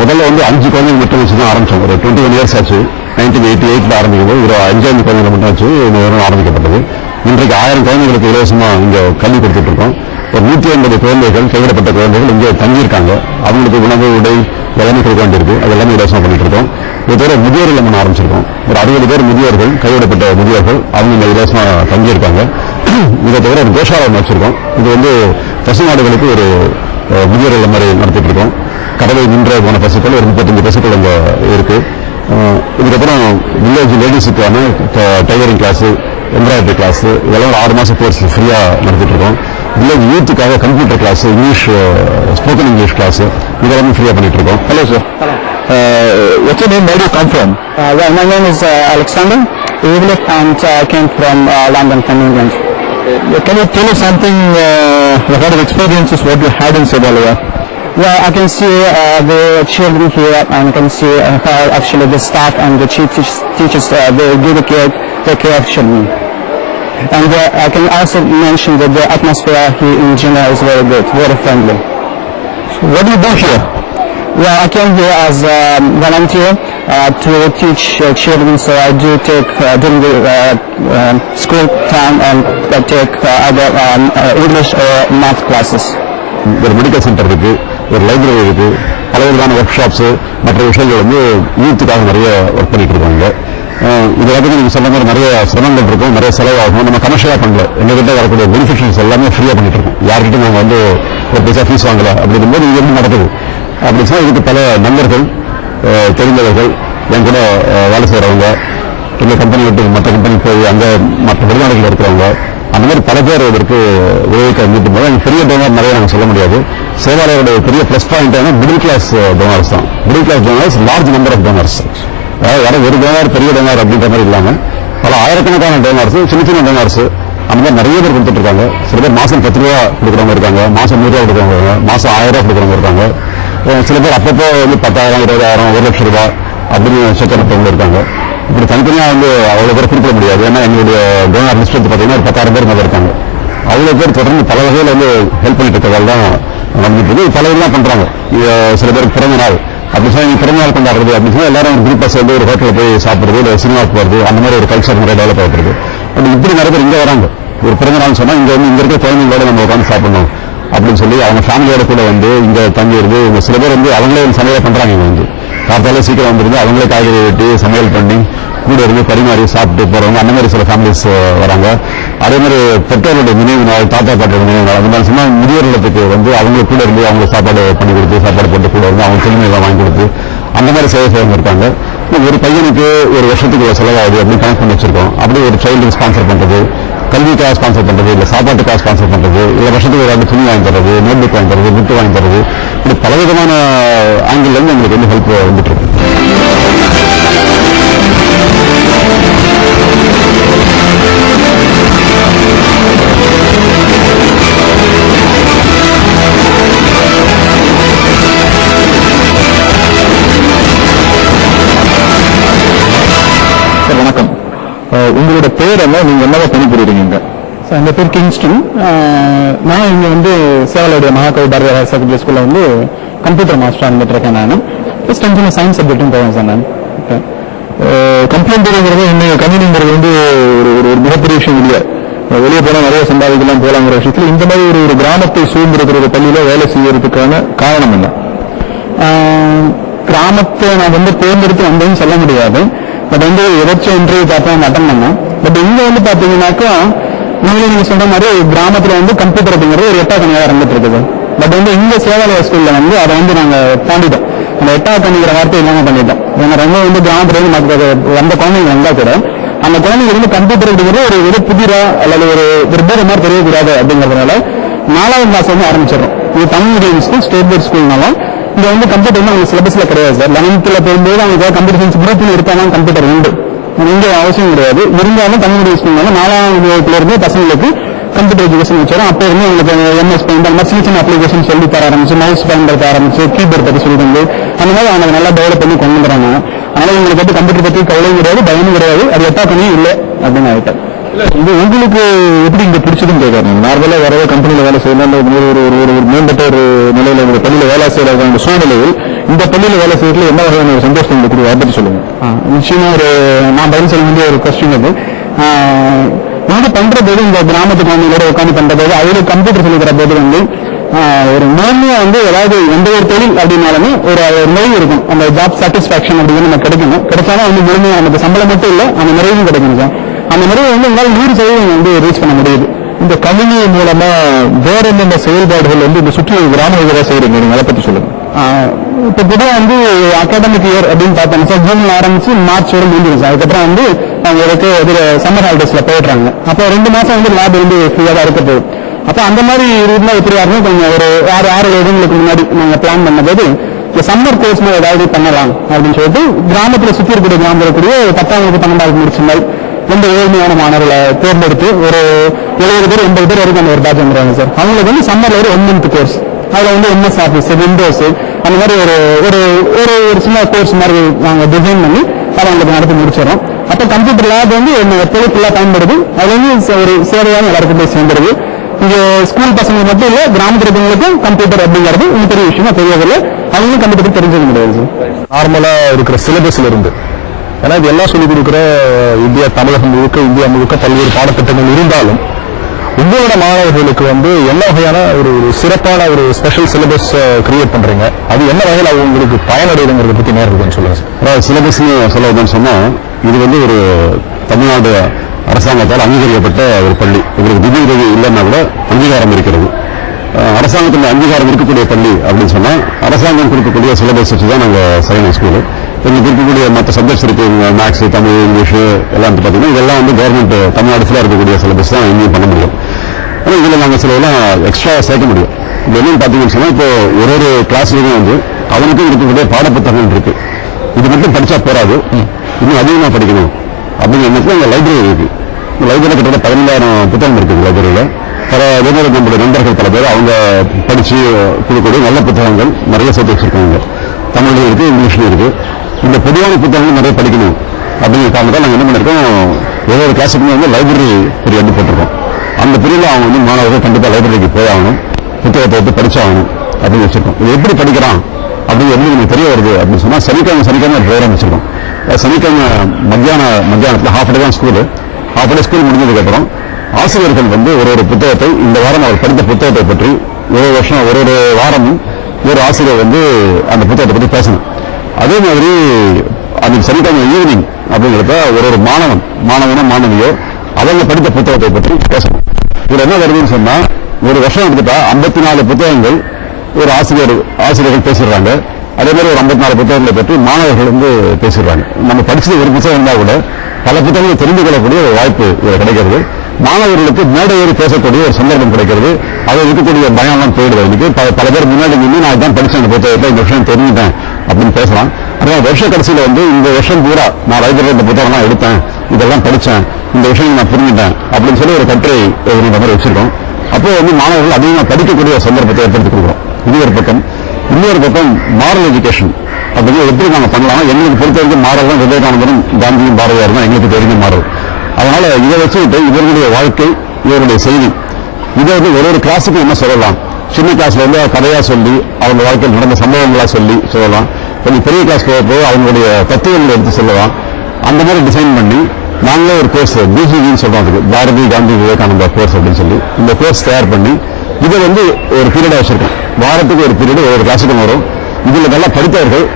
முதல்ல வந்து 5 குழந்தைங்க மட்டும் வச்சு தான் ஆரம்பிச்சோம். ஒரு 21 இயர்ஸ் ஆச்சு. 1988 ஆரம்பிக்கும் போது ஒரு 5 குழந்தைங்க மட்டும் வச்சு ஆரம்பிக்கப்பட்டது. இன்றைக்கு 1000 குழந்தைங்களுக்கு இலவசமா இங்க கல்வி கொடுத்துட்டு இருக்கோம். ஒரு 150 குழந்தைகள், கைவிடப்பட்ட குழந்தைகள் இங்கே தங்கியிருக்காங்க. அவங்களுக்கு உணவு, உடை எல்லாமே கொடுக்க வேண்டியிருக்கு. அது எல்லாமே இலவசமா பண்ணிட்டு இருக்கோம். இது தவிர முதியோர் இல்லம் ஆரம்பிச்சிருக்கோம். ஒரு 60 பேர் முதியோர்கள், கைவிடப்பட்ட முதியோர்கள், அவங்க இங்க இலவசமா தங்கியிருக்காங்க. இதை தவிர ஒரு கோஷாலம் வச்சிருக்கோம். இது வந்து பசுமாடுகளுக்கு ஒரு முதியோர் இல்லம் மாதிரி நடத்திட்டு இருக்கோம். கடவை நின்ற போன பசுக்கள் ஒரு 35 பசுக்கள் அங்க இருக்கு. இதுக்கப்புறம் வில்லேஜ் லேடிஸுக்கான டைலரிங் கிளாஸ், எம்ப்ராய்டரி கிளாஸ், இதெல்லாம் ஒரு 6 மாசம் கோர்ஸ் ஃப்ரீயா நடத்திட்டு இருக்கோம். வில்லேஜ் யூத்துக்காக computer class, English, spoken English class இதெல்லாம் ஃப்ரீயா பண்ணிட்டு இருக்கோம். Hello sir. What's your name? Where do you come from? My name is Alexander Evelyn, and I came from London, from England. Can you tell us something, what kind of experiences what you had in Sebalia? Yeah, I can see the children here, and I can see how actually the staff and the chief teachers they give the care of children. And I can also mention that the atmosphere here in Genoa is very good, very friendly. So what do you do here? Yeah, I came here as a volunteer to teach children, so I do take during the school time and I take either English or math classes. ஒரு medical centre இருக்கு, ஒரு library இருக்கு, பலவிதமான work shops, மற்ற விஷயங்கள் வந்து யூத்துக்காக நிறைய work பண்ணிட்டு இருக்காங்க. இது எல்லாத்துக்கும் நீங்க சொன்ன மாதிரி நிறைய சிரமங்கள் இருக்கும், நிறைய செலவாகும். நம்ம கமர்ஷியலா பண்ணல, எங்ககிட்ட வரக்கூடிய பெனிஃபிஷியல்ஸ் எல்லாமே ஃப்ரீயா பண்ணிட்டு இருக்கோம். யார்கிட்ட நாங்க வந்து ஒரு பைசா ஃபீஸ் வாங்கல. அப்படிங்கும்போது இது என்ன நடக்குது அப்படின்னா, இதுக்கு பல நண்பர்கள், தெரிந்தவர்கள், என் கூட வேலை செய்யறவங்க, எங்க கம்பெனி விட்டு மற்ற கம்பெனி போய் அங்க மற்ற வெளிநாடுகளில் இருக்கிறவங்க, அந்த மாதிரி பல பேர் இதற்கு உதவிக்க மீட்டும் போது பெரிய டோனர் நிறைய நாங்கள் சொல்ல முடியாது. சேவாலயோட பெரிய plus point middle class donors தான். Middle class donors, large number of donors. அதாவது வர ஒரு டோனர் பெரிய டோனர் அப்படின்ற மாதிரி இல்லாம பல ஆயிரக்கணக்கான டோனர்ஸ், சின்ன சின்ன டோனர்ஸ், அந்த மாதிரி நிறைய பேர் கொடுத்துட்டு இருக்காங்க. சில பேர் மாசம் 10 ரூபா கொடுக்குறவங்க இருக்காங்க, மாசம் 100 ரூபா கொடுக்குறவங்க, மாசம் 1000 ரூபா கொடுக்குறவங்க இருக்காங்க. சில பேர் அப்பப்போ வந்து 10,000, 20,000, 1 லட்சம் ரூபாய் அப்படின்னு செக் அனுப்பவங்க இருக்காங்க. இப்படி தனித்தனியா வந்து அவ்வளவு பேர் குறிப்பிட முடியாது. ஏன்னா எங்களுடைய டோனர் லிஸ்ட் வந்து பாத்தீங்கன்னா ஒரு 10,000 பேர் மேல இருக்காங்க. அவ்வளவு பேர் தொடர்ந்து பல வகையில வந்து ஹெல்ப் பண்ணிட்டு இருக்கிறதால தான் நடந்துட்டு இருக்கு. பல இதெல்லாம் பண்றாங்க. சில பேருக்கு பிறந்த நாள் அப்படி சொல்லி பிறந்த நாள் கொண்டாடுறது அப்படின்னு சொல்லி எல்லாரும் ஒரு குரூப்பா சேர்ந்து ஒரு ஹோட்டலில் போய் சாப்பிடுறது, இல்லை சினிமாவுக்கு போறது, அந்த மாதிரி ஒரு கல்ச்சர் நிறைய டெவலப் ஆகிட்டு அப்படி இப்படி நிறைய பேர் இங்க வராங்க. ஒரு பிறந்த நாள் சொன்னா இங்க வந்து இங்க இருக்க குழந்தைங்களோட நம்ம உட்காந்து சாப்பிடணும் அப்படின்னு சொல்லி அவங்க ஃபேமிலியோட கூட வந்து இங்க தங்கிடுது. சில பேர் வந்து அவங்களே சமையல் பண்றாங்க. இங்க வந்து காத்தாலே சீக்கிரம் வந்துருந்து அவங்களே காய்கறி வெட்டி சமையல் பண்ணி கூட இருந்து பரிமாறி சாப்பிட்டு போறவங்க, அந்த மாதிரி சில ஃபேமிலிஸ் வராங்க. அதே மாதிரி பெற்றோருடைய நினைவு நாள், தாத்தா பாட்டியோட நினைவு நாள், அந்த மாதிரி சொன்னா முதியோர் இல்லத்துக்கு வந்து அவங்களுக்கு கூட இருந்து அவங்க சாப்பாடு பண்ணி கொடுத்து, சாப்பாடு போட்டு கூட இருந்து அவங்க துணிமையெல்லாம் வாங்கி கொடுத்து அந்த மாதிரி சேவை செய்யறவங்க இருக்காங்க. ஒரு பையனுக்கு ஒரு வருஷத்துக்கு செலவாகுது அப்படின்னு கணக்கு பண்ணி வச்சிருக்கோம். அப்படி ஒரு சைல்டு ஸ்பான்சர் பண்றது, கல்விக்காக ஸ்பான்சர் பண்றது, இல்ல சாப்பாட்டுக்காக ஸ்பான்சர் பண்றது, இல்ல வருஷத்துக்கு ஒரு ஆண்டு துணி வாங்கி தர்றது, நோட் புக் வாங்கி தர்றது, புக் வாங்கி தர்றது, இப்படி பலவிதமான ஆங்கிள் இருந்து எங்களுக்கு வந்து ஹெல்ப் வந்துட்டு இருக்கு. சார் வணக்கம். உங்களோட பேர் என்ன, நீங்க என்னவா பணிபுரியுறீங்க? சார் என் பேர் கிங்ஸ்டன். நான் இங்க வந்து சேவலுடைய மகாகவி பாரதி ஹையர் செகண்டரி ஸ்கூல்ல வந்து கம்ப்யூட்டர் மாஸ்டரா இருந்துட்டு இருக்கேன். நான் ஃபர்ஸ்ட் டைம் சயின்ஸ் சப்ஜெக்டும் போவேன் சார். நான் கம்ப்யூட்டருங்கிறது இன்னைக்கு கணினிங்கிறது வந்து ஒரு மிகப்பெரிய விஷயம் இல்லையா? வெளியே போனா நிறைய சம்பாதிக்கலாம் போலாங்கிற விஷயத்துல இந்த மாதிரி ஒரு கிராமத்தை சூழ்ந்திருக்கிற ஒரு பள்ளியில வேலை செய்யறதுக்கான காரணம் என்ன? கிராமத்தை நான் வந்து தேர்ந்தெடுத்து வந்தேன்னு சொல்ல முடியாது. பட் வந்து ஏதாச்சும் இன்டர்வியூ பார்த்தேன், அட்டன் பண்ணேன். பட் இங்க வந்து பாத்தீங்கன்னாக்கா நீங்க சொல்ற மாதிரி கிராமத்துல வந்து கம்ப்யூட்டர் அப்படிங்கிறது ஒரு 8ஆம் கணியாக இருந்துட்டு இருக்குது. பட் வந்து இங்க சேவாலய ஸ்கூல்ல வந்து அதை வந்து நாங்க தாண்டிட்டோம். அந்த 8ஆம் கணிங்கிற வார்த்தை இல்லாம பண்ணிட்டோம். ஏன்னா ரொம்ப வந்து கிராமத்துல இருந்து வந்த குழந்தைங்க வந்தா கூட அந்த குழந்தைங்க வந்து கம்ப்யூட்டர் அப்படிங்கிறது ஒரு புதிரா அல்லது ஒரு பேர் மாதிரி தெரியக்கூடாது அப்படிங்கறதுனால 4ஆம் கிளாஸ் வந்து ஆரம்பிச்சிடறோம். இது Tamil medium school, state board ஸ்கூல்னால இங்க வந்து கம்ப்யூட்டர் வந்து அவங்க சிலபஸ்ல கிடையாது சார். 11th போகும்போது அவங்க கம்ப்யூட்டர் சயின்ஸ் குரூப்ல இருக்காங்க, கம்ப்யூட்டர் உண்டு, இங்க அவசியம் கிடையாது. இருந்தாலும் தமிழ் மீடியம் ஸ்கூல்னால 4ஆம் வகுப்புல இருந்து பசங்களுக்கு கம்ப்யூட்டர் எஜுகேஷன் வச்சாலும் அப்போ இருந்து அவங்களுக்கு MS பெயிண்ட் அந்த மாதிரி சின்ன சின்ன அப்ளிகேஷன் சொல்லி தர ஆரம்பிச்சு, மவுஸ் பயன்படுத்த ஆரம்பிச்சு, கீபோர்ட் பத்தி சொல்லி தந்து அந்த மாதிரி அவங்க நல்லா டெவலப் பண்ணி கொண்டு வந்துறாங்க. அதனால இவங்களுக்கு வந்து கம்ப்யூட்டர் பத்தி கவலையும் கிடையாது, பயமும் கிடையாது. அது 8ஆம் கணியும் இல்லை அப்படின்னு ஆயிட்டேன். இது உங்களுக்கு எப்படி இங்க பிடிச்சதுன்னு கேட்கறாங்க. நார்மலா வரவே கம்பெனியில வேலை செய்யலாம், ஒரு மேம்பட்ட ஒரு நிலையில ஒரு பள்ளியில வேலை செய்யற அந்த சூழ்நிலையில் இந்த பள்ளியில வேலை செய்யறதுல என்ன வகையான ஒரு சந்தோஷம் உங்களுக்கு கொடுக்கும், அதை பத்தி சொல்லுங்க. நிச்சயமா நான் பதில் சொல்ல வேண்டிய ஒரு கொஸ்டின் அது. இது பண்றபோது இந்த கிராமத்து குழந்தைகளோட உட்காந்து பண்றபோது அவரு கம்ப்யூட்டர் சொல்லிக்கிற போது ஒரு நேர்மையா ஏதாவது எந்த ஒரு தொழில் அப்படின்னாலுமே ஒரு நிறைவு இருக்கும். அந்த ஜாப் சாட்டிஸ்பாக்சன் அப்படின்னு நம்ம கிடைக்கணும். கிடைச்சாலும் முழுமையா நமக்கு சம்பளம் மட்டும் இல்ல, அந்த நிறைவும் கிடைக்கணும் சார். அந்த நிறைவு உங்களால் 100% ரீச் பண்ண முடியுது. இந்த கணினி மூலமா வேற என்னென்ன செயல்பாடுகள் இந்த சுற்றி கிராம செய்யறீங்க, நீங்க அதை பத்தி சொல்லுங்க. இப்ப பொதுவாக அகாடமிக் இயர் அப்படின்னு பார்த்தோம் சார், ஜூன்ல ஆரம்பிச்சு மார்ச் வரை முடிஞ்சிடும் சார். அதுக்கப்புறம் அவங்க சம்மர் ஹாலிடேஸ்ல போயிடுறாங்க. அப்போ 2 மாசம் லேப் ஃப்ரீயா தான் இருக்க போகுது. அப்ப அந்த மாதிரி இருந்தா எப்படி ஆகும், கொஞ்சம் ஒரு 6 வருடங்களுக்கு முன்னாடி நாங்க பிளான் பண்ணபோது இந்த சம்மர் கோர்ஸ் ஏதாவது பண்ணலாம் அப்படின்னு சொல்லிட்டு கிராமத்துல சுத்தி இருக்கக்கூடிய கிராமத்தில் கூடிய 10ஆம் வகுப்பு 12ஆவது முடிச்சிருந்தால் ரொம்ப ஏழ்மையான மாணவர்களை தேர்ந்தெடுத்து ஒரு 70 பேர் 80 பேர் வரைக்கும் அந்த ஒரு பேட்ச் வந்துடுறாங்க சார். அவங்களுக்கு சம்மர்ல ஒரு 1 மந்த் கோர்ஸ், அதுல எம்எஸ் ஆஃபீஸ், விண்டோஸ், அந்த மாதிரி ஒரு சின்ன கோர்ஸ் மாதிரி நாங்க டிசைன் பண்ணி அதை அவங்களுக்கு நடத்தி முடிச்சிடறோம். அப்ப கம்ப்யூட்டர் லேப் எப்போதும் ஃபுல்லா பயன்படுது. அதுல ஒரு சேவையான எல்லாருக்கும் போய் சேர்ந்துருது. இங்க ஸ்கூல் பசங்க மட்டும் இல்ல, கிராமத்துல இருக்கவங்களுக்கும் கம்ப்யூட்டர் அப்படிங்கிறது பெரிய விஷயமா தெரியவில்லை. அவங்களும் கம்ப்யூட்டர் தெரிஞ்சுக்க முடியாது சார். நார்மலா இருக்கிற சிலபஸ்ல இருந்து, ஏன்னா இது எல்லாம் சொல்லிக் கொடுக்குற தமிழகம் முழுக்க, இந்தியா முழுக்க பல்வேறு பாடத்திட்டங்கள் இருந்தாலும் உங்களோட மாணவர்களுக்கு என்ன வகையான ஒரு சிறப்பான ஒரு ஸ்பெஷல் சிலபஸ் கிரியேட் பண்றீங்க, அது என்ன வகையில் உங்களுக்கு பயனடைதுங்கிறத பத்தி நேரம் சொல்லுங்க சார். சிலபஸ் சொல்லுவதுன்னு சொன்னா, இது ஒரு தமிழ்நாடு அரசாங்கத்தால் அங்கீகரிக்கப்பட்ட ஒரு பள்ளி. உங்களுக்கு நிதி உதவி இல்லைன்னா கூட அங்கீகாரம் இருக்கிறது. அரசாங்கத்தில் அங்கீகாரம் இருக்கக்கூடிய பள்ளி அப்படின்னு சொன்னா அரசாங்கம் கொடுக்கக்கூடிய சிலபஸ் வச்சு தான் நாங்கள் செய்யணும் ஸ்கூலு. எங்களுக்கு இருக்கக்கூடிய மற்ற சப்ஜெக்ட்ஸ் இருக்கு, மேக்ஸ், தமிழ், இங்கிலீஷ் எல்லாம் பார்த்தீங்கன்னா இதெல்லாம் கவர்மெண்ட் தமிழ்நாடு ஃபுல்லாக இருக்கக்கூடிய சிலபஸ் தான் எங்கேயும் பண்ண முடியும். ஆனால் இதில் நாங்கள் சில எல்லாம் எக்ஸ்ட்ரா சேர்க்க முடியும். இது என்னன்னு பார்த்தீங்கன்னு சொன்னால், இப்போ ஒரு கிளாஸ்லையும் அவனுக்கும் இருக்கக்கூடிய பாடப்புத்தகங்கள் இருக்கு. இது மட்டும் படிச்சா போராது, இன்னும் அதிகமாக படிக்கணும் அப்படிங்கிற எண்ணத்தில் எங்கள் லைப்ரரி இருக்கு. இந்த லைப்ரரியில் கிட்டத்தட்ட 15,000 புத்தகம் இருக்குது. லைப்ரரியில் நம்முடைய நண்பர்கள் பல பேர் அவங்க படிச்சு கொடுக்கக்கூடிய நல்ல புத்தகங்கள் நிறைய சேர்த்து வச்சிருக்காங்க. தமிழ்லையும் இருக்கு, இங்கிலீஷ்லையும் இருக்கு. இந்த பொதுவான புத்தகங்கள் நிறைய படிக்கணும் அப்படிங்கிற காரணத்தால் நாங்கள் என்ன பண்ணிருக்கோம், ஒவ்வொரு கிளாஸுக்குமே லைப்ரரி பீரியட் போட்டிருக்கோம். அந்த பீரியட்ல அவங்க மாணவர்கள் கண்டிப்பாக லைப்ரரிக்கு போய் ஆகணும், புத்தகத்தை எடுத்து படிச்சாகணும் அப்படின்னு வச்சிருக்கோம். இது எப்படி படிக்கிறான் அப்படின்னு எப்படி எனக்கு தெரிய வருது அப்படின்னு சொன்னா, சனிக்கிழமை ஒரு ப்ரோக்ராம் வச்சிருக்கோம். சனிக்கிழமை மத்தியானத்தில் ஹாஃப் டே தான் ஸ்கூலு. ஹாஃப் டே ஸ்கூல் முடிஞ்சதுக்கு அப்புறம் ஆசிரியர்கள் ஒரு புத்தகத்தை, இந்த வாரம் அவர் படித்த புத்தகத்தை பற்றி ஒரு வருஷம் ஒரு வாரமும் ஒரு ஆசிரியர் அந்த புத்தகத்தை பற்றி பேசணும். அதே மாதிரி அன்னைக்கு சனிக்கிழமை ஈவினிங் அப்படிங்கிறப்ப ஒரு மாணவியோ அவங்க படித்த புத்தகத்தை பற்றி பேசணும். இதுல என்ன வருதுன்னு சொன்னா, ஒரு வருஷம் எடுத்துட்டா 54 புத்தகங்கள் ஒரு ஆசிரியர்கள் பேசிடுறாங்க. அதே மாதிரி ஒரு 54 புத்தகங்களை பற்றி மாணவர்கள் பேசிடுறாங்க. நம்ம படிச்சது ஒரு புத்தகம் இருந்தா கூட பல புத்தகங்களை தெரிந்து கொள்ளக்கூடிய ஒரு வாய்ப்பு இதில் கிடைக்கிறது. மாணவர்களுக்கு மேடை ஏறி பேசக்கூடிய ஒரு சந்தர்ப்பம் கிடைக்கிறது. அதை இருக்கக்கூடிய பயம்லாம் போயிடுது. இன்னைக்கு பல பேர் முன்னாடி நின்று நான் இதான் படிச்சேன், அந்த புத்தகத்தை இந்த விஷயம் தெரிஞ்சுட்டேன் அப்படின்னு பேசலாம். அதனால வருஷ கடைசியில இந்த வருஷம் பூரா நான் லைப்ரரியில் இந்த புத்தகம்லாம் எடுத்தேன், இதெல்லாம் படிச்சேன், இந்த விஷயம் நான் புரிஞ்சுட்டேன் அப்படின்னு சொல்லி ஒரு கட்டுரை இந்த மாதிரி வச்சிருக்கோம். அப்போ மாணவர்கள் அதிகமாக படிக்கக்கூடிய ஒரு சந்தர்ப்பத்தை ஏற்படுத்தி கொடுக்குறோம். இது ஒரு பக்கம். இன்னொரு பக்கம் மாரல் எஜுகேஷன் அப்படிங்கிறது எப்படி நாங்கள் பண்ணலாம். எங்களுக்கு பொறுத்தவரைக்கும் மாரல் தான் விவேகானந்தரும் காந்தியும் பாரதியார் தான் எங்களுக்கு தெரிஞ்ச மாரல். அதனால இதை வச்சுக்கிட்டு இவர்களுடைய வாழ்க்கை, இவருடைய செய்தி, இதை ஒரு கிளாஸுக்கு என்ன சொல்லலாம். சின்ன கிளாஸ்ல கதையா சொல்லி அவங்க வாழ்க்கையில் நடந்த சம்பவங்களா சொல்லலாம். கொஞ்சம் பெரிய கிளாஸ் போக அவங்களுடைய தத்துவங்களை எடுத்து சொல்லலாம். அந்த மாதிரி டிசைன் பண்ணி நாங்களே ஒரு கோர்ஸ் பிஜின்னு சொல்றோம், அதுக்கு பாரதி காந்தி விவேகானந்தா கோர்ஸ் அப்படின்னு சொல்லி இந்த கோர்ஸ் தயார் பண்ணி இதை ஒரு பீரியடா வச்சிருக்கோம். வாரத்துக்கு ஒரு பீரியட் ஒரு கிளாஸுக்கு வரும். இதுல நல்லா படித்தவர்கள்